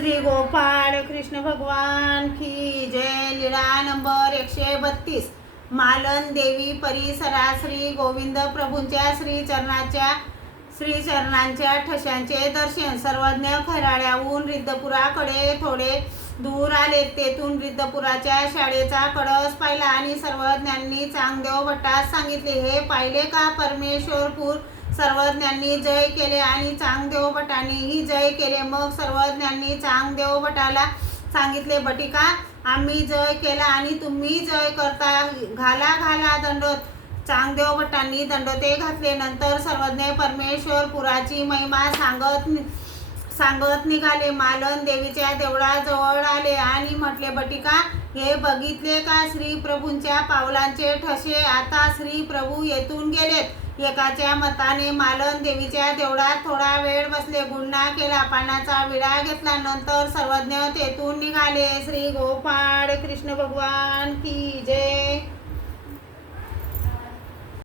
श्री गोपाळ कृष्ण भगवान की जय लीळा नंबर एकशे बत्तीस. मालन देवी परिसरात श्री गोविंद प्रभूंच्या श्री चरणाच्या श्री चरणांच्या ठशांचे दर्शन. सर्वज्ञ खराड्याहून रिद्धपुराकडे थोडे दूर आले तेथून वृद्धपुराच्या शाळेचा कळस पाहिला आणि सर्वज्ञांनी चांगदेव भट्टास सांगितले हे पाहिले का परमेश्वरपूर? सर्वज्ञांनी जय केले आणि चांगदेव भटांनीही जय केले. मग सर्वज्ञांनी चांगदेव भटाला सांगितले बटिका आम्ही जय केला आणि तुम्ही जय करता घाला घाला दंडोत. चांगदेव भटांनी दंडोते घातले. नंतर सर्वज्ञ परमेश्वर पुराची महिमा सांगत सांगत निघाले मालन देवीच्या देवळाजवळ आले आणि म्हटले बटिका हे बघितले का श्री प्रभूंच्या पावलांचे ठसे? आता श्री प्रभू येथून गेलेत. एकाच्या मताने मालन देवीच्या देवळात थोडा वेळ बसले. गुन्हा केला पाण्याचा विडा घेतला. नंतर सर्वज्ञ तेथून निघाले. श्री गोपाळ कृष्ण भगवान की जय.